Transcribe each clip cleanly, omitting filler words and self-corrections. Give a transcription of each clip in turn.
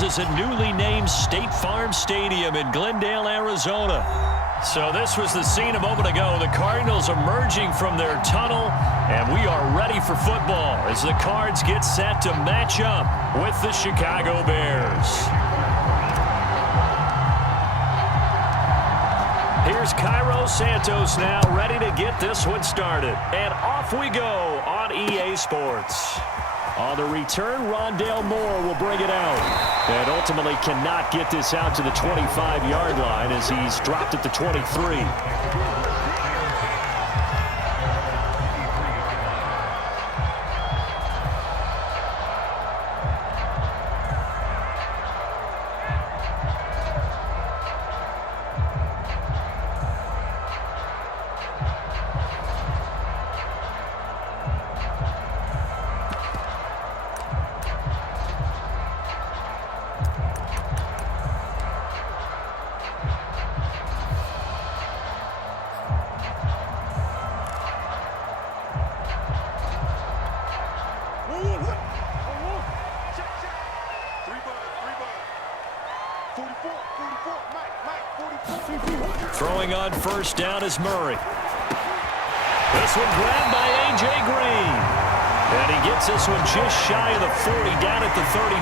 This is a newly named State Farm Stadium in Glendale, Arizona. So this was the scene a moment ago. The Cardinals emerging from their tunnel, and we are ready for football as the Cards get set to match up with the Chicago Bears. Here's Cairo Santos now ready to get this one started. And off we go on EA Sports. On the return, Rondale Moore will bring it out. And ultimately cannot get this out to the 25-yard line as he's dropped at the 23. Throwing on first down is Murray. This one grabbed by A.J. Green. And he gets this one just shy of the 40, down at the 39.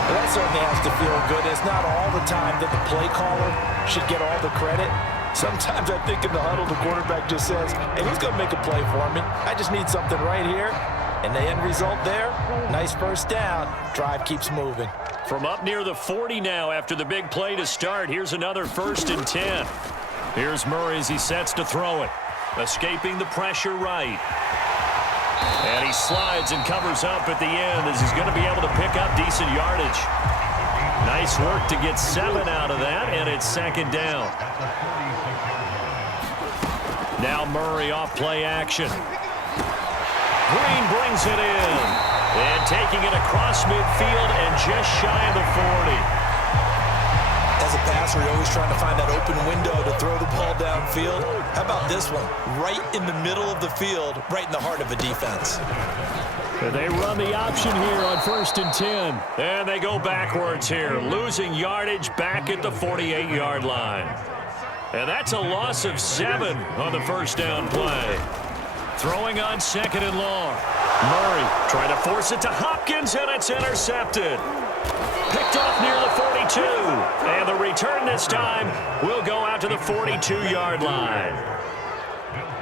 Well, that certainly has to feel good. It's not all the time that the play caller should get all the credit. Sometimes I think in the huddle, the quarterback just says, hey, who's going to make a play for me? I just need something right here. And the end result there, nice first down. Drive keeps moving. From up near the 40 now after the big play to start. Here's another 1st and 10. Here's Murray as he sets to throw it. Escaping the pressure right. And he slides and covers up at the end as he's going to be able to pick up decent yardage. Nice work to get 7 out of that, and it's 2nd down. Now Murray off play action. Green brings it in. And taking it across midfield and just shy of the 40. As a passer, you're always trying to find that open window to throw the ball downfield. How about this one? Right in the middle of the field, right in the heart of a defense. They run the option here on 1st and 10. And they go backwards here, losing yardage back at the 48-yard line. And that's a loss of 7 on the first down play. Throwing on 2nd and long. Murray trying to force it to Hopkins, and it's intercepted. Picked off near the 42. And the return this time will go out to the 42-yard line.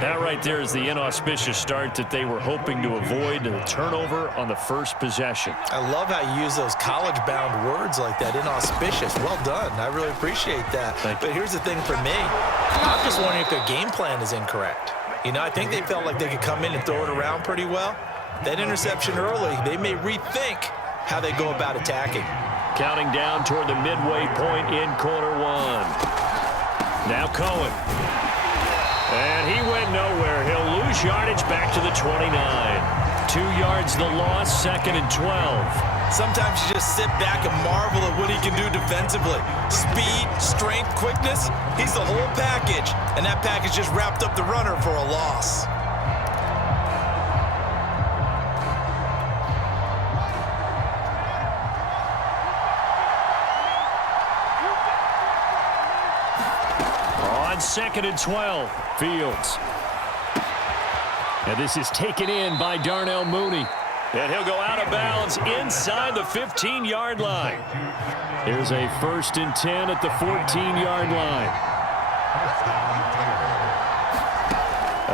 That right there is the inauspicious start that they were hoping to avoid, the turnover on the first possession. I love how you use those college-bound words like that, inauspicious. Well done. I really appreciate that. But here's the thing for me. I'm just wondering if their game plan is incorrect. You know, I think they felt like they could come in and throw it around pretty well. That interception early, they may rethink how they go about attacking. Counting down toward the midway point in quarter 1. Now Cohen. And he went nowhere. He'll lose yardage back to the 29. 2 yards the loss, 2nd and 12. Sometimes you just sit back and marvel at what he can do defensively. Speed, strength, quickness, he's the whole package. And that package just wrapped up the runner for a loss. On 2nd and 12, Fields. And this is taken in by Darnell Mooney. And he'll go out of bounds inside the 15-yard line. Here's a 1st and 10 at the 14-yard line.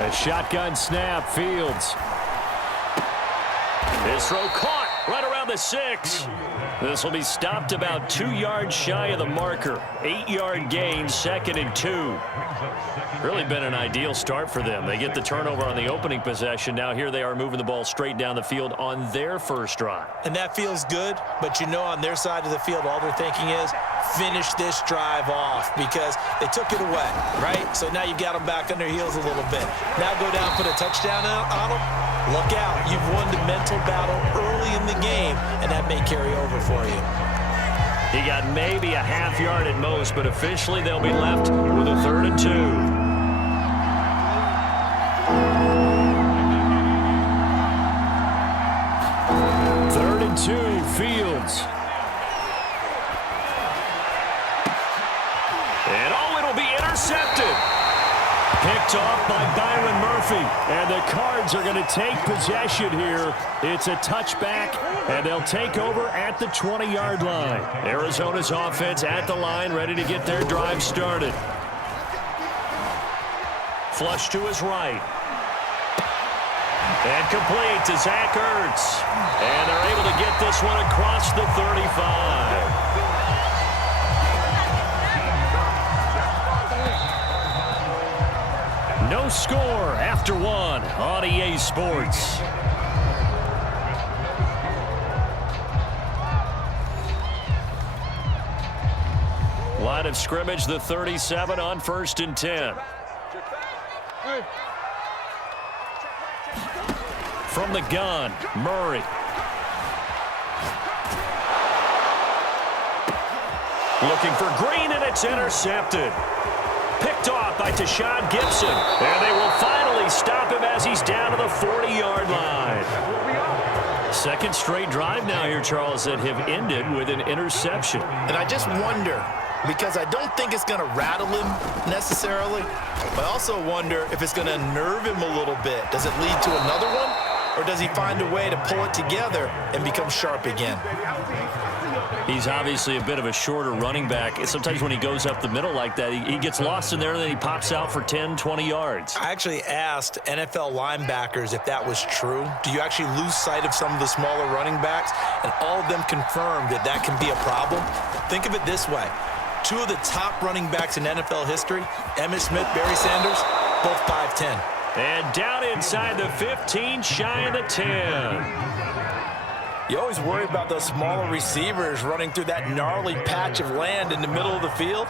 A shotgun snap, Fields. His throw caught right around the 6. This will be stopped about 2 yards shy of the marker. 8-yard gain, 2nd and 2. Really been an ideal start for them. They get the turnover on the opening possession. Now here they are moving the ball straight down the field on their first drive. And that feels good, but you know on their side of the field, all they're thinking is finish this drive off because they took it away, right? So now you've got them back on their heels a little bit. Now go down, put a touchdown on them. Look out. You've won the mental battle early in the game, and that may carry over for you. He got maybe a half yard at most, but officially they'll be left with a 3rd and 2. Fields. And it'll be intercepted. Picked off by Byron Murphy. And the Cards are going to take possession here. It's a touchback, and they'll take over at the 20-yard line. Arizona's offense at the line, ready to get their drive started. Flush to his right. And complete to Zach Ertz. And they're able to get this one across the 35. No score after one on EA Sports. Line of scrimmage, the 37 on 1st and 10. From the gun, Murray. Looking for Green, and it's intercepted. Picked off by Tashawn Gibson. And they will finally stop him as he's down to the 40-yard line. Second straight drive now here, Charles, that have ended with an interception. And I just wonder, because I don't think it's going to rattle him necessarily, but I also wonder if it's going to nerve him a little bit. Does it lead to another one, or does he find a way to pull it together and become sharp again? He's obviously a bit of a shorter running back. Sometimes when he goes up the middle like that, he gets lost in there, and then he pops out for 10, 20 yards. I actually asked NFL linebackers if that was true. Do you actually lose sight of some of the smaller running backs? And all of them confirmed that that can be a problem. Think of it this way. Two of the top running backs in NFL history, Emmitt Smith, Barry Sanders, both 5'10". And down inside the 15, shy of the 10. You always worry about those smaller receivers running through that gnarly patch of land in the middle of the field.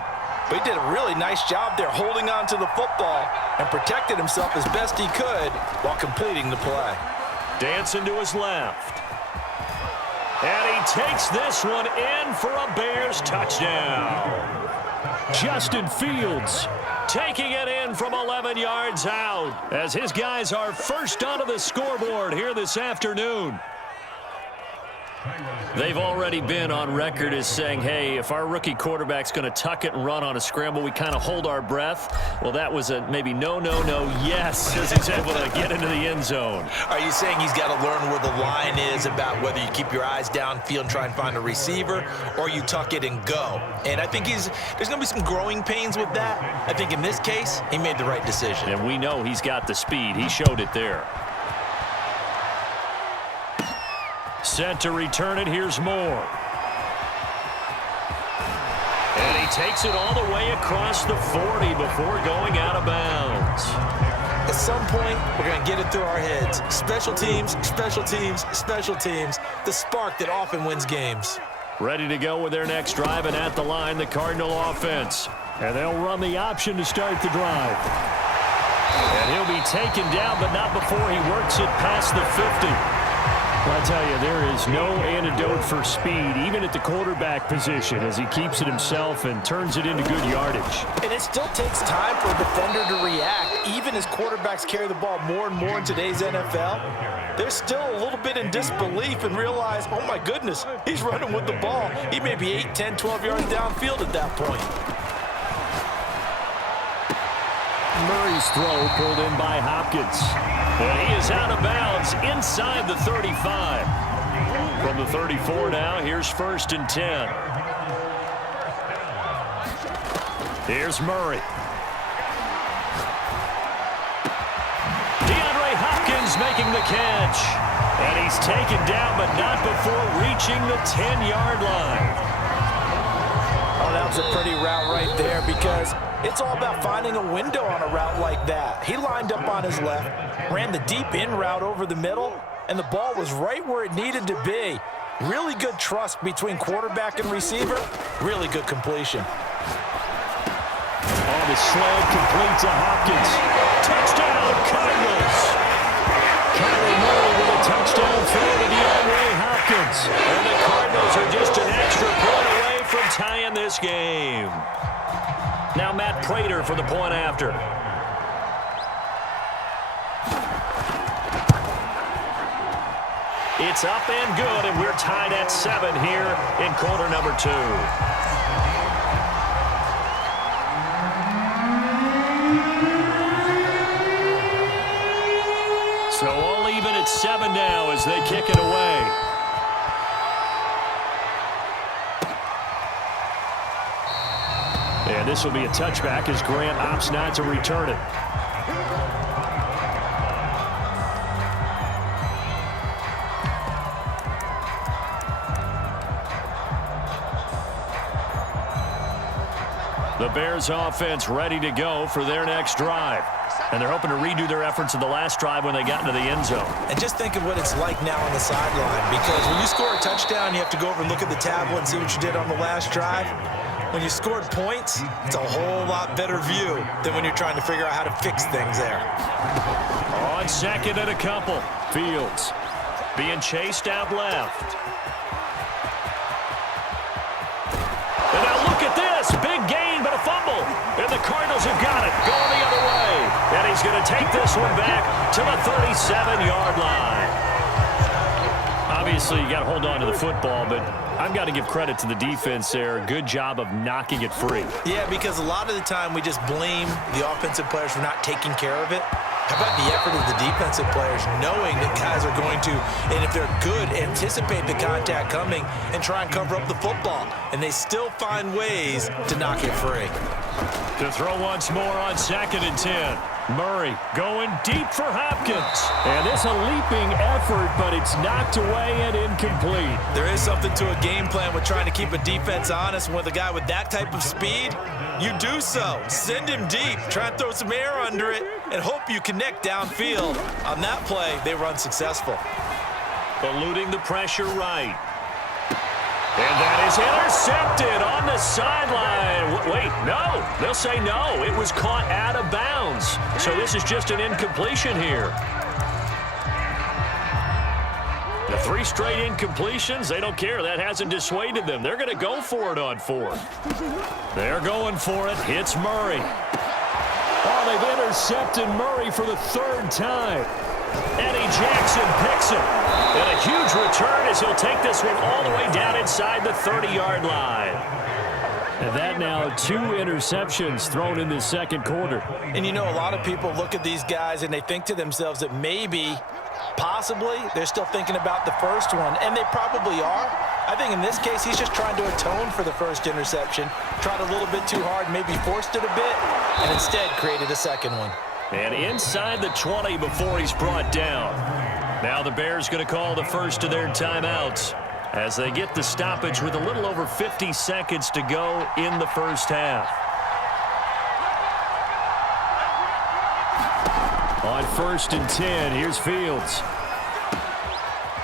But he did a really nice job there holding on to the football and protected himself as best he could while completing the play. Dancing to his left. And he takes this one in for a Bears touchdown. Justin Fields taking it in from 11 yards out as his guys are first onto the scoreboard here this afternoon. They've already been on record as saying, hey, if our rookie quarterback's going to tuck it and run on a scramble, we kind of hold our breath. Well, that was a maybe no, yes, as he's able to get into the end zone. Are you saying he's got to learn where the line is about whether you keep your eyes downfield and try and find a receiver, or you tuck it and go? And I think there's going to be some growing pains with that. I think in this case, he made the right decision. And we know he's got the speed. He showed it there. Set to return it. Here's Moore. And he takes it all the way across the 40 before going out of bounds. At some point, we're going to get it through our heads. Special teams, special teams, special teams. The spark that often wins games. Ready to go with their next drive, and at the line, the Cardinal offense. And they'll run the option to start the drive. And he'll be taken down, but not before he works it past the 50. Well, I tell you, there is no antidote for speed, even at the quarterback position, as he keeps it himself and turns it into good yardage. And it still takes time for a defender to react, even as quarterbacks carry the ball more and more in today's NFL. They're still a little bit in disbelief and realize, oh my goodness, he's running with the ball. He may be 8, 10, 12 yards downfield at that point. Murray's throw pulled in by Hopkins. And he is out of bounds inside the 35. From the 34 now, here's 1st and 10. Here's Murray. DeAndre Hopkins making the catch. And he's taken down, but not before reaching the 10-yard line. Oh, that was a pretty route right there, because it's all about finding a window on a route like that. He lined up on his left, ran the deep in route over the middle, and the ball was right where it needed to be. Really good trust between quarterback and receiver. Really good completion. On the slant, complete to Hopkins. Touchdown, Cardinals. Kyler Murray with a touchdown throw to DeAndre Hopkins. And the Cardinals are just an extra point away from tying this game. Now Matt Prater for the point after. It's up and good, and we're tied at 7 here in quarter number 2. So all even at 7 now as they kick it away. And this will be a touchback as Grant opts not to return it. The Bears offense ready to go for their next drive. And they're hoping to redo their efforts in the last drive when they got into the end zone. And just think of what it's like now on the sideline, because when you score a touchdown, you have to go over and look at the tablet and see what you did on the last drive. When you scored points, it's a whole lot better view than when you're trying to figure out how to fix things there. On second and a couple, Fields being chased out left. And now look at this, big gain, but a fumble. And the Cardinals have got it, going the other way. And he's going to take this one back to the 37-yard line. Obviously, you got to hold on to the football, but I've got to give credit to the defense there. Good job of knocking it free. Yeah, because a lot of the time we just blame the offensive players for not taking care of it. How about the effort of the defensive players knowing that guys are going to, and if they're good, anticipate the contact coming and try and cover up the football. And they still find ways to knock it free. To throw once more on second and 10. Murray going deep for Hopkins. And it's a leaping effort, but it's knocked away and incomplete. There is something to a game plan with trying to keep a defense honest. With a guy with that type of speed, you do so. Send him deep. Try and throw some air under it and hope you connect downfield. On that play, they run successful. Eluding the pressure right. And that is intercepted on the sideline. Wait, no. They'll say no. It was caught out of bounds. So this is just an incompletion here. The 3 straight incompletions, they don't care. That hasn't dissuaded them. They're going to go for it on 4th. They're going for it. Hits Murray. Oh, they've intercepted Murray for the 3rd time. Eddie Jackson picks it. And a huge return as he'll take this one all the way down inside the 30-yard line. And that now 2 interceptions thrown in the second quarter. And you know, a lot of people look at these guys and they think to themselves that maybe, possibly, they're still thinking about the first one. And they probably are. I think in this case, he's just trying to atone for the first interception. Tried a little bit too hard, maybe forced it a bit, and instead created a second one. And inside the 20 before he's brought down. Now the Bears going to call the first of their timeouts as they get the stoppage with a little over 50 seconds to go in the first half. On 1st and 10, here's Fields.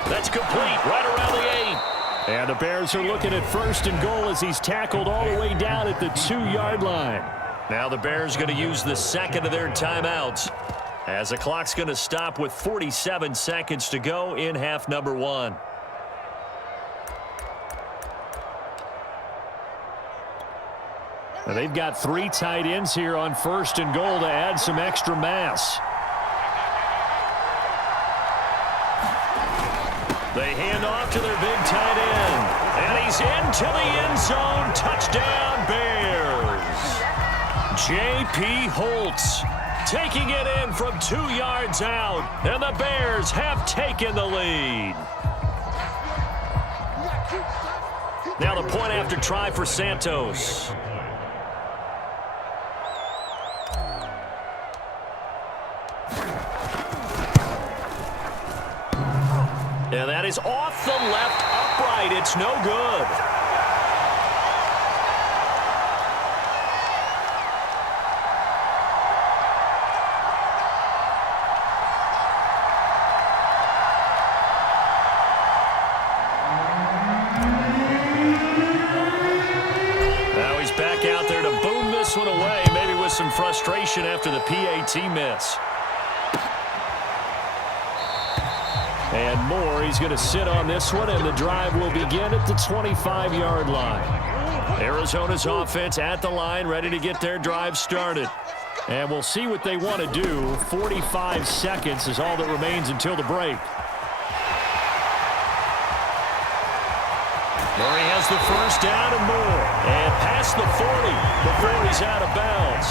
That's complete right around the 8. And the Bears are looking at 1st and goal as he's tackled all the way down at the 2-yard line. Now the Bears going to use the second of their timeouts as the clock's going to stop with 47 seconds to go in half number 1. Now they've got 3 tight ends here on 1st and goal to add some extra mass. They hand off to their big tight end. And he's into the end zone. Touchdown, Bears. J.P. Holtz taking it in from 2 yards out, and the Bears have taken the lead. Now the point after try for Santos. And that is off the left upright. It's no good. One away, maybe with some frustration after the PAT miss. And Moore, he's going to sit on this one, and the drive will begin at the 25-yard line. Arizona's offense at the line, ready to get their drive started. And we'll see what they want to do. 45 seconds is all that remains until the break. Murray has the first down and more. And past the 40 before he's out of bounds.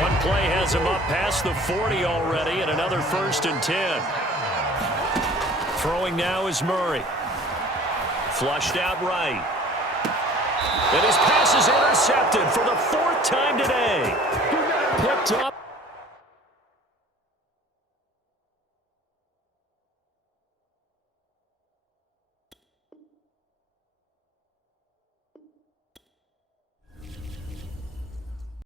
One play has him up past the 40 already, and another 1st and 10. Throwing now is Murray. Flushed out right. And his pass is intercepted for the 4th time today. Picked up